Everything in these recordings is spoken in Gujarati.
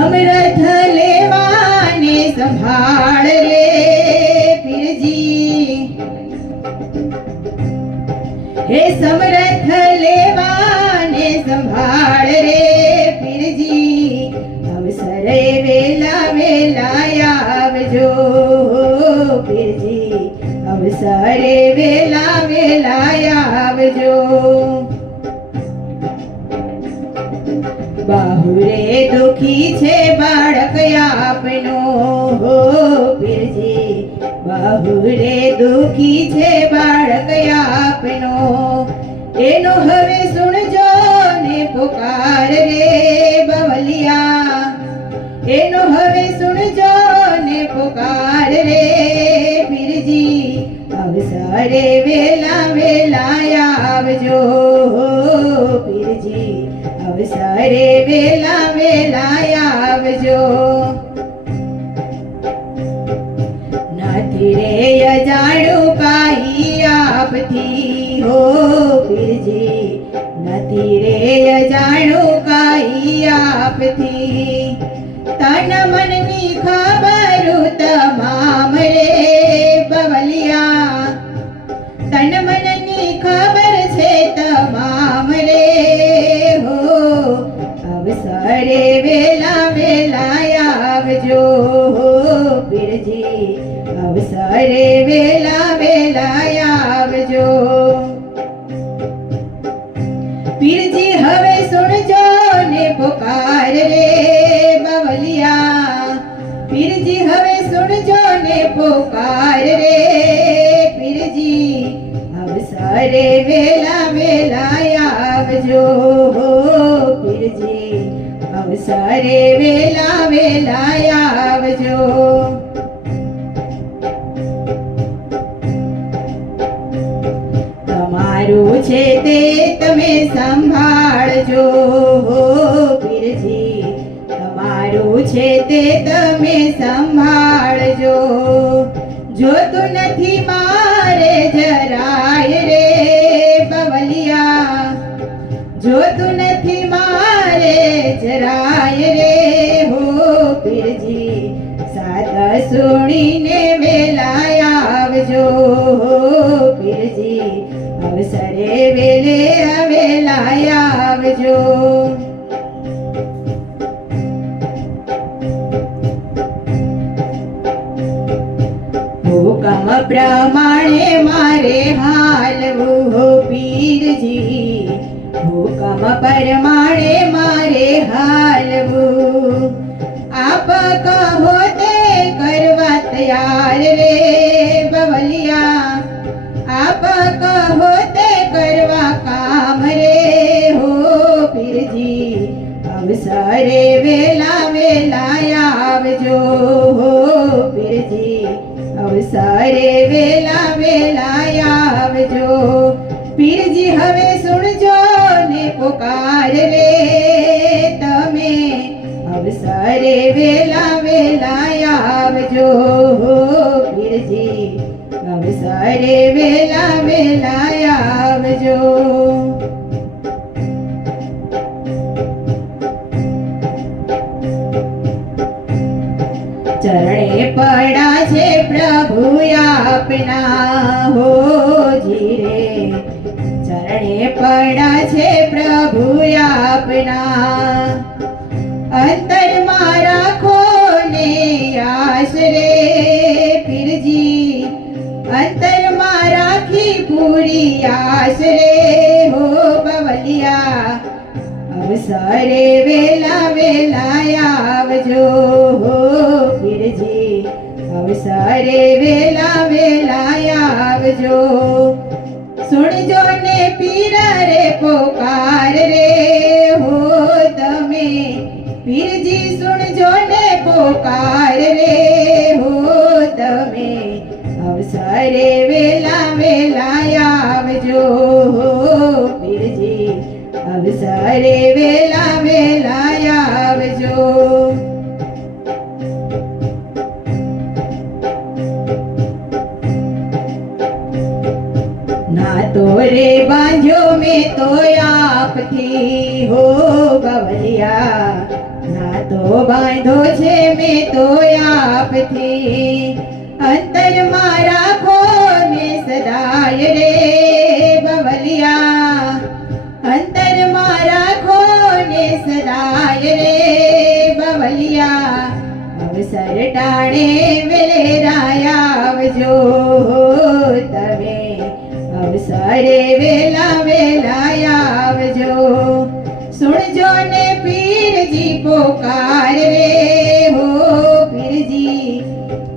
समर्थ लेवाने संभाळ रे पीरजी, हे समर्थ लेवाने संभाळ रे पीरजी, अवसरे वेला वेला आवजो पीरजी, अवसरे वेला वेला आवजो। बाहुरे दुखी छे बाळक आपनो हो पीरजी, बाहुरे दुखी छे बाळक आपनो, एनो हवे सुणजो ने पुकार रे बवलिया, एनो हवे सुणजो ने पुकार रे पीरजी, अवसरे वेला वेला आवजो पीरजी, अवसरे वेला वेला आवजो। નથી રે અજાણ્યું કાઈ આપથી હો પીરજી, નથી રે અજાણ્યું કાઈ આપથી, તન મનની ખબરું તમામ રે બવલિયા, તન મનની ખબર છે તમામ રે હો, અવસરે વેલા વેલા આવજો પીરજી, अवसरे वेला वेला आवजो। पीरजी हवे सुणजो ने पुकार रे बवलिया, पीरजी हवे सुणजो ने पुकार रे पीरजी, अवसरे वेला वेला आवजो पीरजी, अवसरे वेला वेला आवजो। તમારું છે તે તમે સંભાળજો પીરજી, તમારું છે તે તમે સંભાળજો, જોતું નથી મારે જરાય રે બવલિયા, જોતું નથી મારે જરાય રે હો પીરજી, સાત સુણીને વેલા આવજો પીરજી, अवसरे वेले वेला आवजो। हुकम प्रमाणे मारे हालवू हो पीरजी, हुकम प्रमाणे मारे हालवू, आप कहो ते करवा तैयार रे बवलिया, आप कहो ते करवा काम रे हो पीरजी, अवसरे वेला वेला आवजो पीरजी, अवसरे वेला वेला आवजो। पीरजी हवे सुणजो ने पुकार रे तमे, अवसरे वेला वेला आवजो पीरजी, अवसरे वेला वेला आवजो। चरणे पड़ा छे प्रभु आपना हो जीरे, चरणे पड़ा छे प्रभु आपना, अंतर में राखो ने आश रे पीरजी, अंतर में राखी पूरी आश रे हो बवलिया, अवसरे वेला वेला आवजो पीरजी, अवसरे वेला वेला आवजो। सुणजो ने पीर रे पुकार रे हो तमे, पीरजी सुणजो ने पुकार रे हो तमे, अवसरे वेला वेला आवजो पीरजी, अवसरे वेला वेला आवजो। ना तो रे बांझो में तो आप थी हो बवलिया, ना નાતો બાંધો છે મેં તો આપથી અંતરમાં રાખો ને સદાય રે બવલિયા અંતરમાં રાખો ને સદાય રે બવલિયા અવસર ટાણે વેલેરાયા આવજો તમે અવસરે વેલા વેલાયા આવજો સુણજો ને પીરજી પોકાર રે હો પીરજી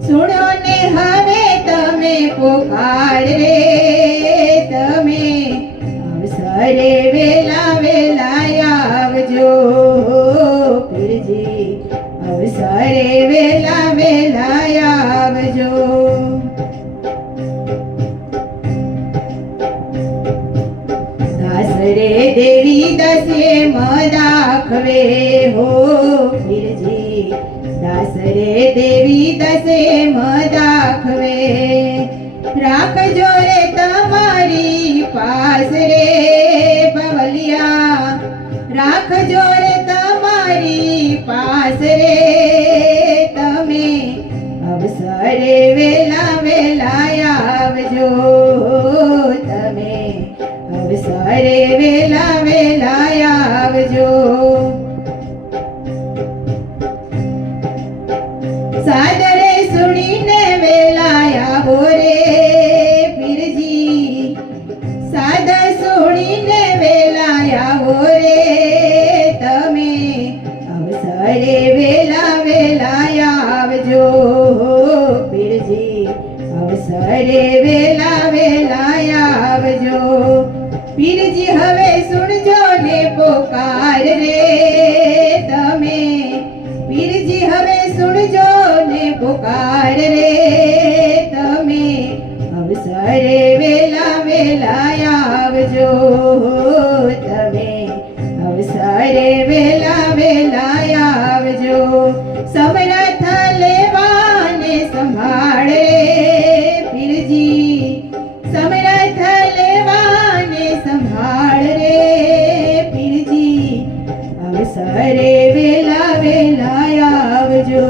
સુણો ને હવે તમે પોકાર રે તમે અવસરે વેલા વેલાયા આવજો પીરજી અવસરે વેલા વેલાયા આવજો દાસરે દેવી દસે દાખવે હો પીરજી દાસરે દેવી દસે દાખવે રાખજો રે તમારી પાસ રે બવલિયા રાખજો રે તમારી પાસ રે તમે અવસરે વેલા વેલાયા આવજો તમે અવસરે વેલા વેલાયા આવજો સાદરે સુણીને વેલાયા હો રે પીરજી સાદર સુણીને વેલાયા હો રે તમે અવસરે વેલા વેલાયા આવજો પીરજી અવસરે વેલા વેલાયા આવજો પીરજી હવે સુણજો ને પોકાર રે તમે પીરજી હવે સુણજો ને પોકાર રે તમે અવસરે વેલા વેલાયા આવજો તમે અવસરે વેલા વેલાયા આવજો સમરથ લેવાને સંભાળે પીરજી સમરથ લેવાને સંભાળ રે પીરજી અવસરે વેલા વેલાયા આવજો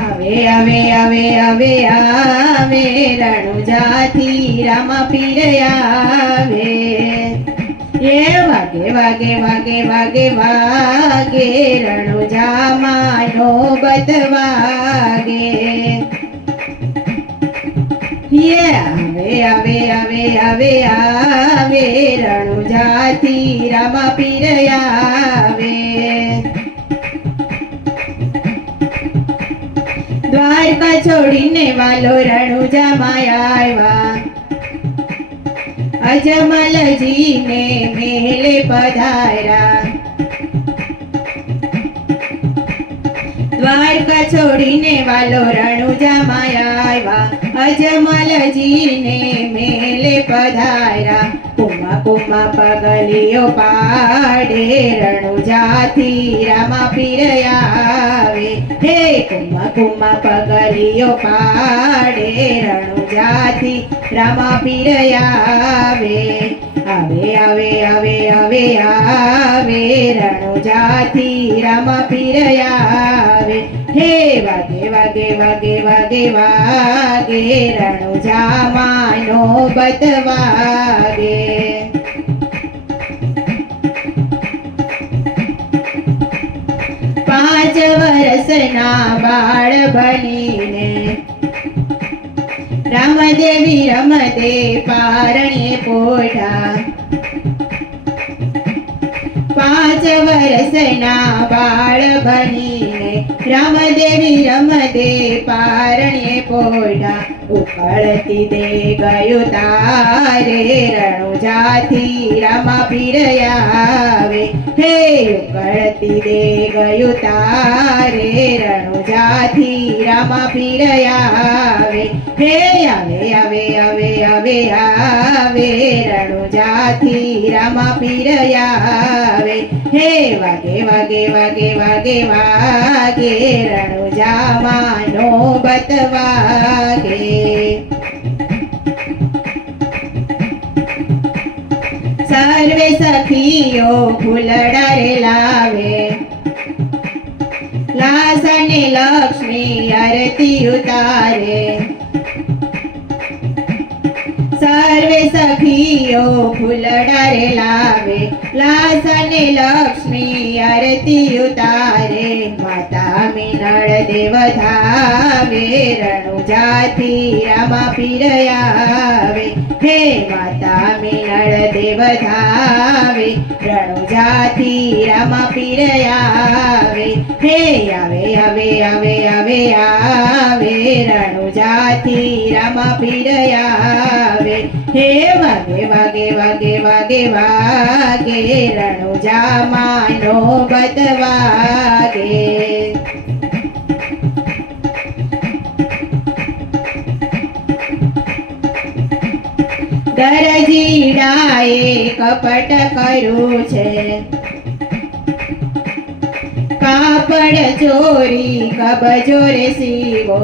આવે આવે આવે આવે આવે રણુજાથી રામા પીર આવે એ વાગે વાગે વાગે વાગે વાગે રણુજામાં નોબત વાગે આવે આવે આવે આવે આવે રણુજાથી રામા પીર આવે દ્વારકા છોડીને વાલો રણુજામાં આવ્યા અજમલજીને મેલે પધાર્યા દ્વારકા છોડીને વાલો રણુજામાં આવ્યા અજમલજીને મેલે પધાર્યા કુમા કુમા પગલીઓ પાડે રણુજાથી રામા પીર આવે હે કુમા કુમા પગલીઓ પાડે રણુજાથી રામા પીર આવે આવે આવે આવે આવે આવે રણુજાથી રામા પીર આવે હે વાગે વાગે વાગે વાગે વાગે રણુજામાં નોબત વાગે પાંચ વર્ષના બાળ બનીને રામદેવી રમતે પારણે પોઢા પાંચ વર્ષના બાળ બનીને રામદેવી રમતે પારણે પોઢા ઉકળતી દે ગયું તારે રણુજાથી રામા પીર આવે હે ઉકળતી દે ગયું તારે રણુજાથી રામા પીર આવે હે આવે આવે આવે આવે આવે રણુજાથી રામા પીર આવે હે વાગે વાગે વાગે વાગે વાગે રણુજામાં નોબત વાગે સર્વે સખીઓ ફૂલડા રે લાવે લાસને લક્ષ્મી આરતી ઉતારે સર્વે સખીઓ ફૂલડા રે લાવે લાસને લક્ષ્મી આરતી ઉતારે માતા મીનળ દેવ ધાવે રણુજાથી રામા પીર આવે હે માતા મીનળ દેવ ધાવે રણુજાથી રામા પીર આવે હે આવે આવે આવે આવે આવે રણુજાથી રામા પીર આવે હે વાગે વાગે વાગે વાગે વાગે રણુજા માનો બત વાગે દરજીડાએ કપટ કર્યું છે કાપડ ચોરી કબજો રે સીવો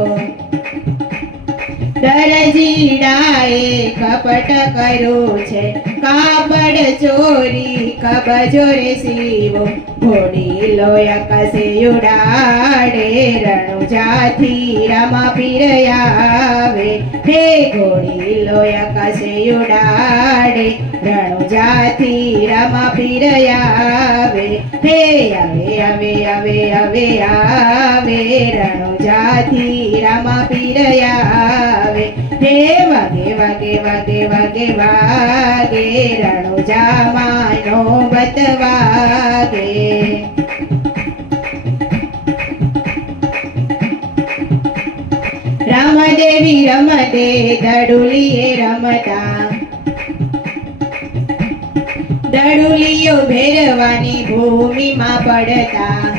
દરજીડાએ કપટ કર્યું છે કાપડ ચોરી કબજો રે સીવો ઘોડી લોય કસે ઉડાડે રણુજાથી રામા પીર આવે હે ઘોડી લોય કસે ઉડાડે રણુજાથી રામા પીર આવે હે આવે આવે આવે આવે આવે રણુજાથી રામા પીર આવે હે વાગે વાગે વાગે વાગે વાગે રણુજા માનો બત વાગે રામદેવી રમતે દડુલીએ રમતા દડુલીઓ ભેરવાની ભૂમિમાં પડતા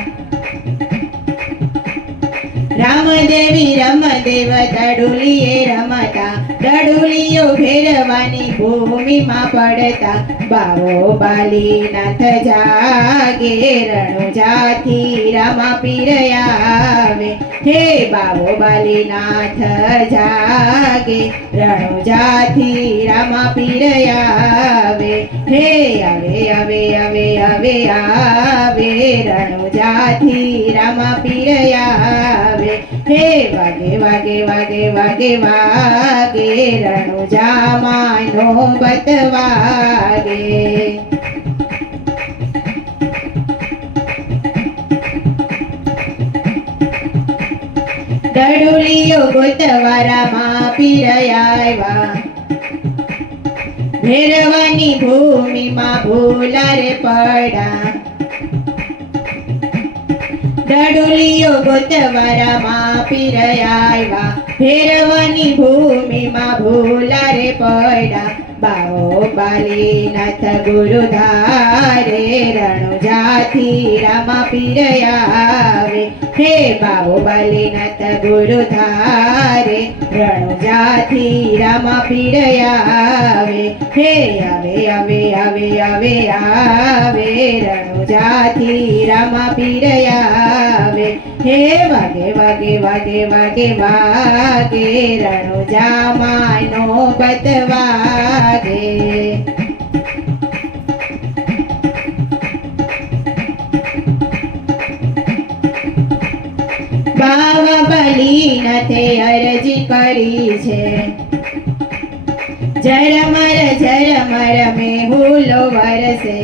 રામદેવી રમદેવ દડુલીએ રમતા દડુલીઓ ભેરવાની ભૂમિમાં પડતા બાવો બાલીનાથ જાગે રણુજાથી રામા પીર આવે હે બાવો બાલીનાથ જાગે રણુજાથી રામા પીર આવે હે આવે આવે આવે આવે આવે રણુજાથી રામા પીર આવે હે વાગે વાગે વાગે વાગે વાગે રણુજા માનો બત વાગે દડુલીઓ ગોતવારામાં પીર આવ્યા ભેરવાની ભૂમિમાં ભૂલા રે પડા દડુલીઓ ગોતવારામાં પીર આવ્યા ભેરવાની ભૂમિમાં ભૂલા રે પડા બાવો બાલીનાથ ગુરુધારે રણુજાથી રામા પીર આવે હે બાવો બાલીનાથ ગુરુધારે રણુજાથી રામા પીર આવે હે આવે આવે આવે આવે આવે રણુજાથી રામા પીર આવે હે વાગે વાગે વાગે વાગે વાગે રણુજા માનો બત વાગે બાવા બાલીનાથે અરજી કરી છે ઝરમર મેહુલો વરસે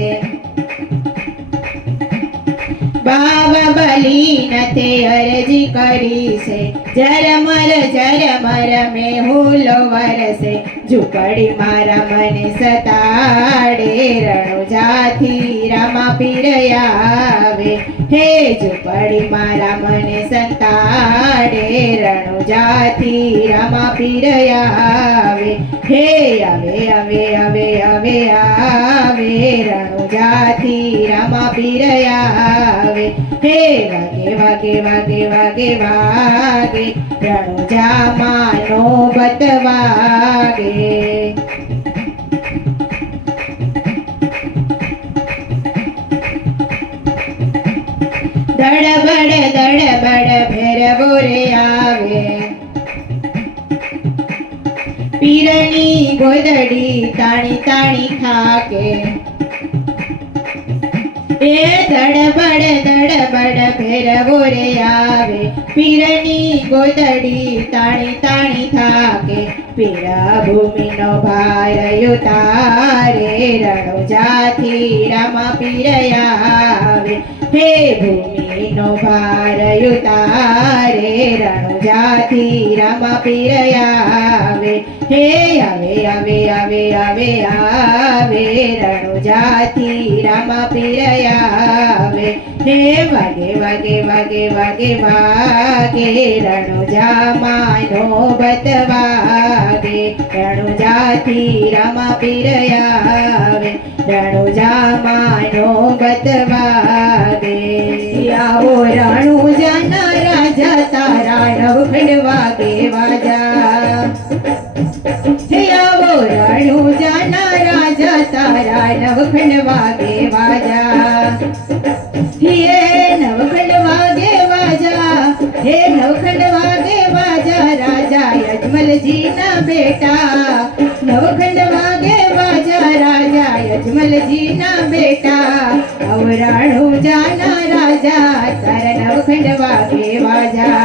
બાવા બાલીનાથે અરજી કરી છે ઝરમર મેહુલો વરસે ઝૂંપડી મારા મને સતાડે રણુજાથી રામા પીર આવે હે ઝૂંપડી મારા મને સંતાડે રણુજાથી રામા પીર આવે હે આવે આવે આવે આવે આવે રણુજાથી રામા પીર આવે હે વાગે વાગે વાગે વાગે વાગે રણુજા માનો બત વાગે દડબડ ભેરવો રે આવે પીરની ગોદડી તાણી તાણી થાકે એ દડબડ ભેરવો રે આવે, પીરની ગોદડી તાણી તાણી થાકે, પીરા ભૂમિનો ભાર યુતારે, રણુજાથી રામા પીર આવે, હે ભૂમિનો ભાર યુતારે, રણુજાથી રામા પીર આવે, હે આવે આવે આવે આવે આવે, રણુજાથી રામા પીર આવે, હે વાગે વાગે વાગે વાગે વાગે, રણુજામાં નોબત વાગે, રણુજાથી રામા પીર આવે, રણુજામાં નોબત વાગે, આવો રણુજાના રાજા તારા નવખંડ વાગે વાજા, હે આવો રણુજાના રાજા તારા નવખંડ વાગે વાજા, હે નવખંડ વાગે વાજા, હે નવખંડ વાગે વાજા, રાજા યજમલજીના બેટા, નવખંડ વાગે વાજા, રાજા યજમલજીના બેટા, અવરાણુજાના રાજા તારા નવખંડ વાગે વાજા,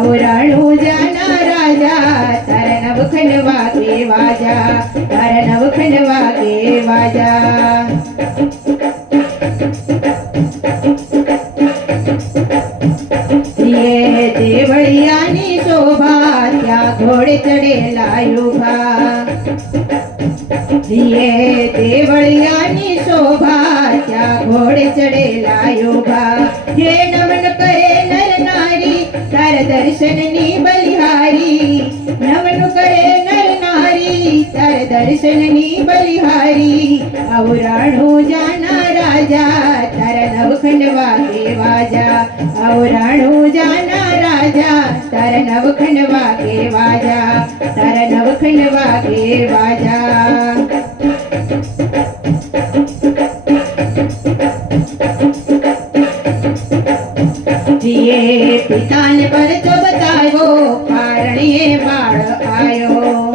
અવરાણુજાના રાજા તારા નવખંડ વાગે વાજા, તારા નવખંડ વાગે વાજા. દેવળિયાની શોભા ત્યાં ઘોડે ચડેલા યુભા, દેવળિયાની શોભા ત્યાં ઘોડે ચડેલા યુભા, હે નમન કરે નર નારી તાર દર્શનની બલિહારી, નમન કરે નર નારી તાર દર્શનની બલિહારી, અવરાણુજાના રાજા તારા નવખંડ વાગે વાજા, અવરાણુજાના રાજા તારા નવખંડ વાગે વાજા, તારા નવખંડ વાગે વાજા. જીએ પિતાને પરચો બતાવ્યો, પારણીએ બાળ આયો,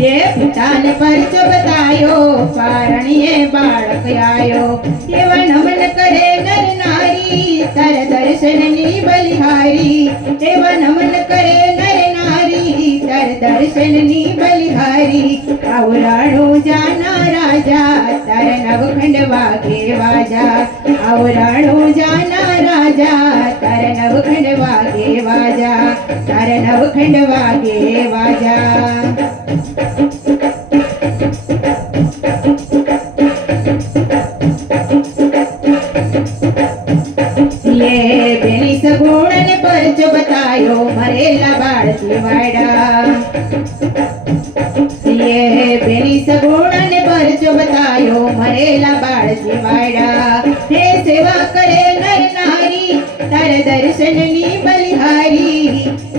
એ પિતાને પરચો બતાવ્યો, પારણીએ બાળક આયો, એવા નમન કરે નર નારી તાર દર્શનની બલિહારી, એવા નમન કરે નર નારી તાર દર્શનની બલિહારી, અવરાણુજાના રાજા તાર નવખંડ વાગે વાજા, અવરાણુજાના રાજા તાર નવખંડ વાગે વાજા, તાર નવખંડ વાગે વાજા. બેની સગુણને પરચો બતાયો, મરેલા બાળથી વાડા, બેની સગુણને પરચો બતાયો, મરેલા બાળથી વાડા, હે સેવા કરે નર નારી તાર દર્શનની બલિહારી,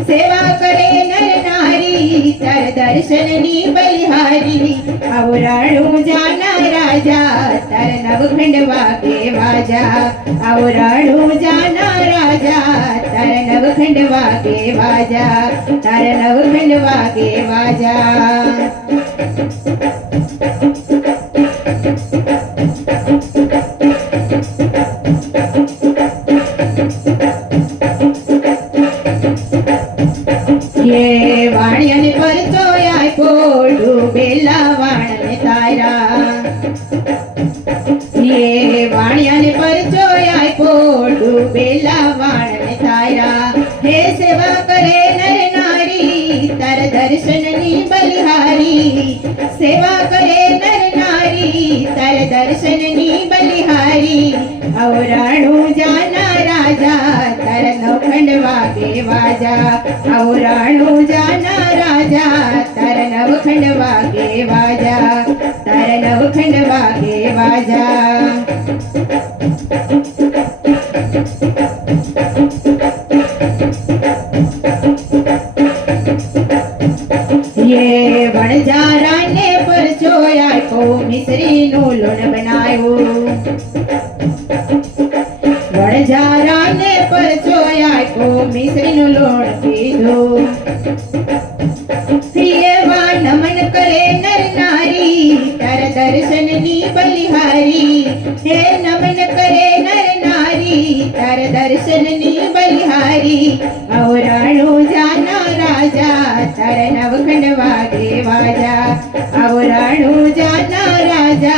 સેવા કરે નર નારી તાર દર્શનની બલિહારી, અવરાણુજાના રાજા તાર નવખંડ વાગે વાજા, અવરાણુજાના રાજા તાર નવખંડ વાગે વાજા, તાર નવખંડ વાગે વાજા. વાણિયાને પરચો આપ્યો, ડૂબેલા વાણને તારા, વાણિયાને પરચો આપ્યો, ડૂબેલા વાણને તારા, હે સેવા કરે નર નારી તાર દર્શનની બલિહારી, સેવા કરે નર નારી તાર દર્શનની બલિહારી, અવરાણુજાના રાજા તાર નવખંડ વાગે વાજા, અવરાણુજાના રાજા તાર નવખંડ વાગે વાજા, તાર નવખંડ વાગે વાજા. વણજારાને પરચો આપ્યો, મિશ્રીનું લોણ બનાવ્યું, વણજારાને પરચો આપ્યો, મિશ્રીનું લોણ પીધું, એવા નમન કરે નર નારી તાર દર્શનની બલિહારી, बलिहारी हे नमन करे नर नारी तार दर्शननी बलिहारी औराणु जाना राजा तार नवखंड वागे वाजा औराणु जाना राजा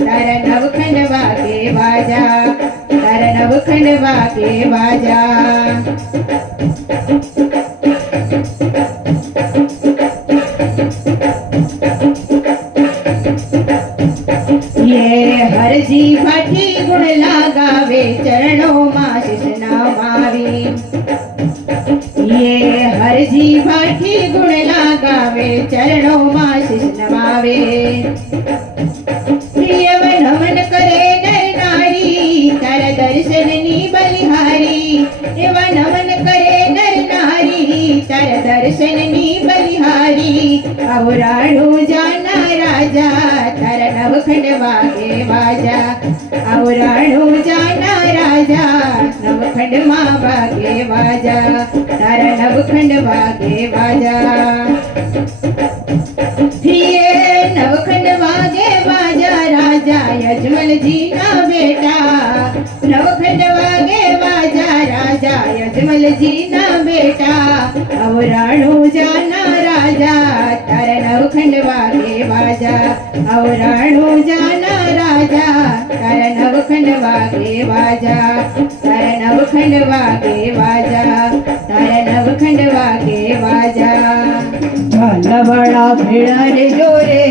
तार नवखंड वागे वाजा तार नवखंड वागे वाजा ये हरजी भाटी गुण लगावे चरणों मां शिष नमावी ये हरजी भाटी गुण लगावे चरणों मां शिष नमावे प्रियवन नमन करे नर नारी तार दर्शन नी बलिहारी एवा नमन करे नर नारी तार दर्शन नी बलिहारी औराणु जाना राजा तार नवखंड वागे वाजा औराणु जाना राजा नवखंड मां वागे वाजा तार नवखंड वागे वाजा ये नवखंड वागे वाजा राजा यजमल जी ना बेटा नवखंड वागे वाजा राजा यजमल जी ना बेटा औराणु जाना राजा तार नवखंड वागे वाजा औराणु जाना राजा तार नवखंड वागे वाजा तार नवखंड वागे वाजा तार नवखंड वागे वाजा झालवाड़ा भेड़ा रे जोरे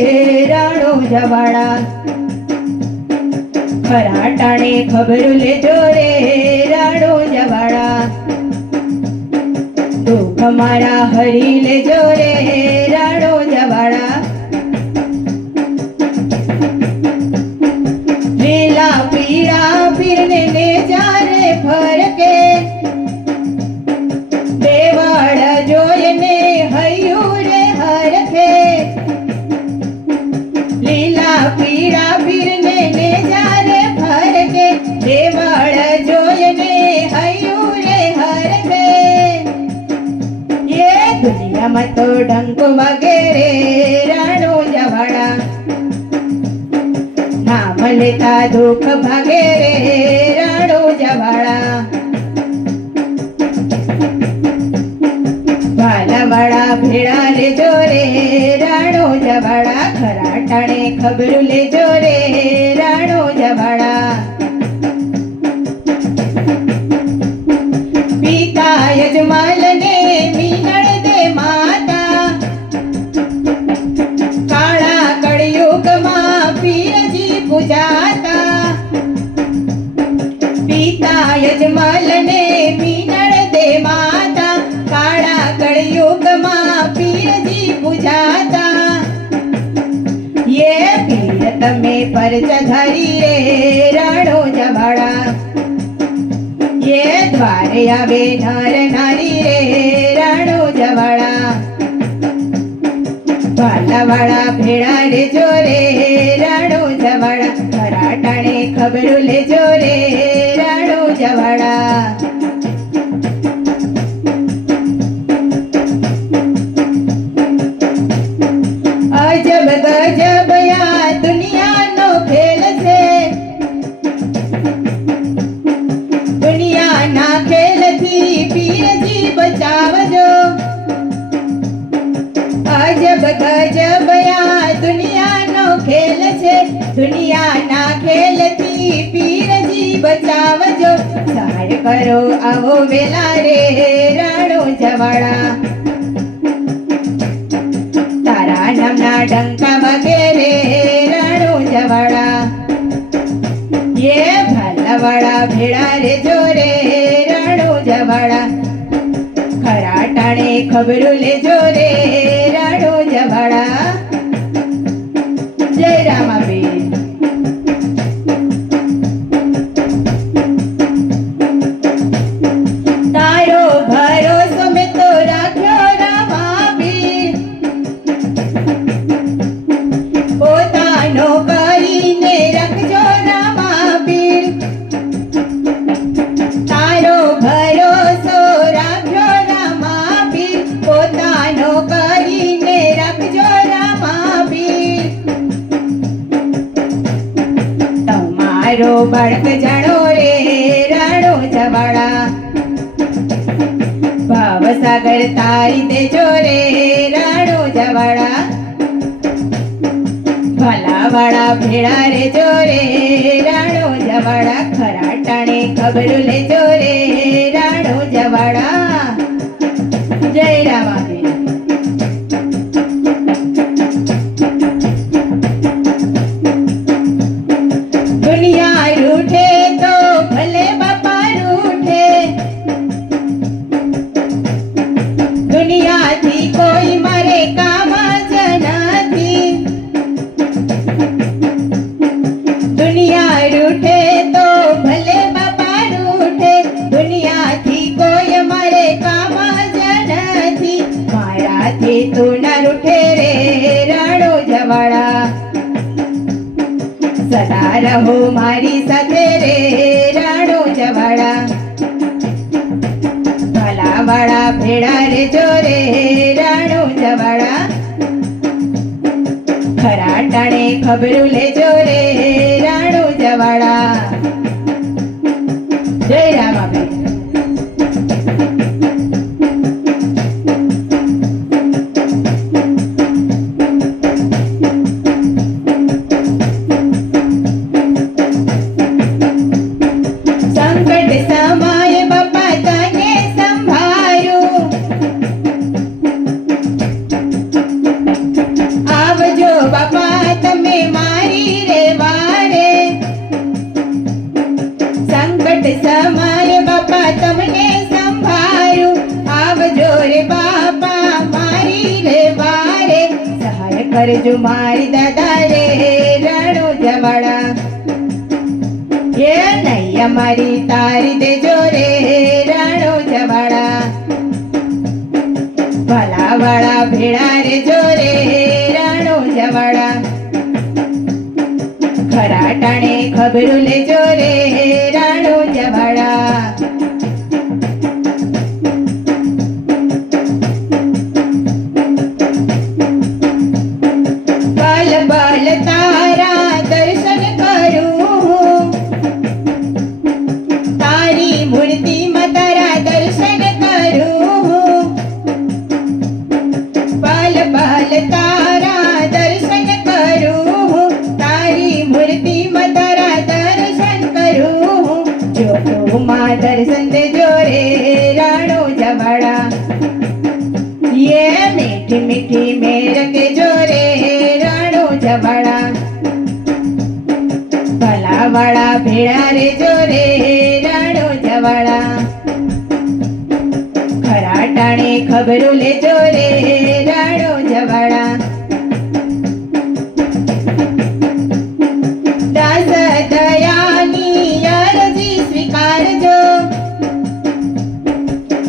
राणो जवाड़ा खराटाणे खबरू ले जोरे राणो जवाड़ा दुख मारा हरी ले जोरे राणो जवाड़ा लीला पीड़ा पीरने ले जा रे फरके देवाड़ जोयने हयूरे हरखे लीला पीड़ा पीरने ले जा रे फरके देवाड़ जोयने हयूरे हरखे ये दुनिया में तो डंक वगैरे राणो जवाड़ा नाम लेता दुख भागे रे राणो जवाड़ा भालावाड़ा भेड़ा ले जोरे राणो जवाड़ा खराटाणे खबरू ले जोरे राणो जवाड़ा पिता यजमाल ने मीनड़ दे माता काळा कळयुग मां पीर जी पूजाता पिता यजमाल ने मीनड़ दे माता काळा कळयुग मां पीर जी पूजाता ये पीर तमे परच धरी रे राणो जवाड़ा ये द्वारे आवे नर नारी रे राणो जवाड़ा भालावाड़ा भेड़ा ले जोरे राणो जवाड़ा खराटाणे खबरू ले जोरे राणो जवाड़ा अजब गजब या दुनिया नो खेल से दुनिया ना खेल थी पीर जी बचावजो अजब गजब या दुनिया नो खेल से दुनिया ना खेल थी पीर जी बचावजो सहाय करो आवो वेला रे राणो जवाड़ा तारा नामना डंका वगैरे राणो जवाड़ा ये भालावाड़ा भेड़ा रे जोरे राणो जवाड़ा खराटाणे खबरू ले जोरे राणो जवाड़ा जय रामाबेन तारो भरोसो में तो राख्यो रामाबेन पोतानो करीने रखजो रामाबेन तारो भरोसो राख्यो रामाबेन पोतानो करीने रखजो रामाबेन મારો બાળક જાણો રે રાણો જવાડા ભાવસાગર તારી દેજો રે રાણો જવાડા ભલાવાળા ભેળા રે જોરે રાણો જવાડા ખરા ટાણે ખબર લેજો રે રાણો જવાડા જય રામાબેન દુનિયા રૂઠે તો ભલે બાપા રૂઠે દુનિયાથી કોઈ મારે કામ જ નથી દુનિયા રૂઠે તો ભલે બાપા રૂઠે દુનિયાથી કોઈ મારે કામ જ નથી મારાથી તું ના રૂઠે રે રાણો જવાડા સદા રહો મારી સાથે રે રાણો જવાડા ભલાવાળા ભેળા રે જોરે રાણો જવાડા ખરા ટાણે ખબરું લેજો રે રાણો જવાડા જય રામાબેન સંકટ સમયે બાપા તને સંભાળ્યું આવજો બાપા તમે મારી રે વારે સંકટ સમયે બાપા તમને સંભાળ્યું આવજો રે બાપા મારી રે વારે સહાય કરજો મારી દાદા રે રાણો જવાડા એ નૈયા મારી તારી દેજો રે રાણો જવાડા ભલાવાળા ભેળા રે જોરે રાણો જવાડા ખરા ટાણે ખબરું લેજો રે રાણો જવાડા બલ બલ તારા દર્શન કરું તારી મૂર્તિમાં તારા દર્શન કરું પલ પલ તારા દર્શન કરું તારી મૂર્તિમાં તારા દર્શન કરું જોગમાં દર્શન દેજો રે રાણો જવાડા યે મીઠી મીઠી મેર કે જોરે રાણો જવાડા ભલાવાળા ભેળા રે જોરે રાણો જવાડા ખરા ટાણે ખબરું લેજો રે રાણો જવાડા દાસ દયાની અરજી સ્વીકારજો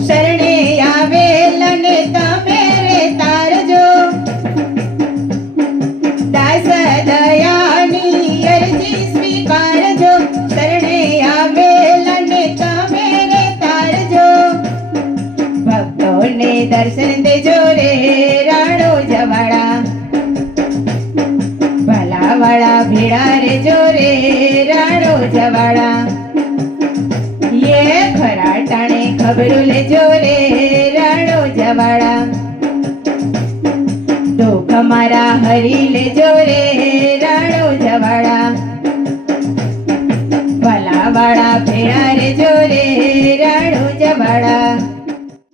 શરણે આવેલને તમે રે તારજો દાસ દયાની અરજી સ્વીકારજો શરણે આવેલને તમે રે તારજો ભક્તોને દર્શન દેજો રે રાણો જવાડા ભલાવાળા ભેળા રે જોરે રાણો જવાડા યે ખરા ટાણે ખબરું લેજો રે રાણો જવાડા દુઃખ મારા હરી લેજો રે રાણો જવાડા ભલાવાળા ભેળા રે જોરે રાણો જવાડા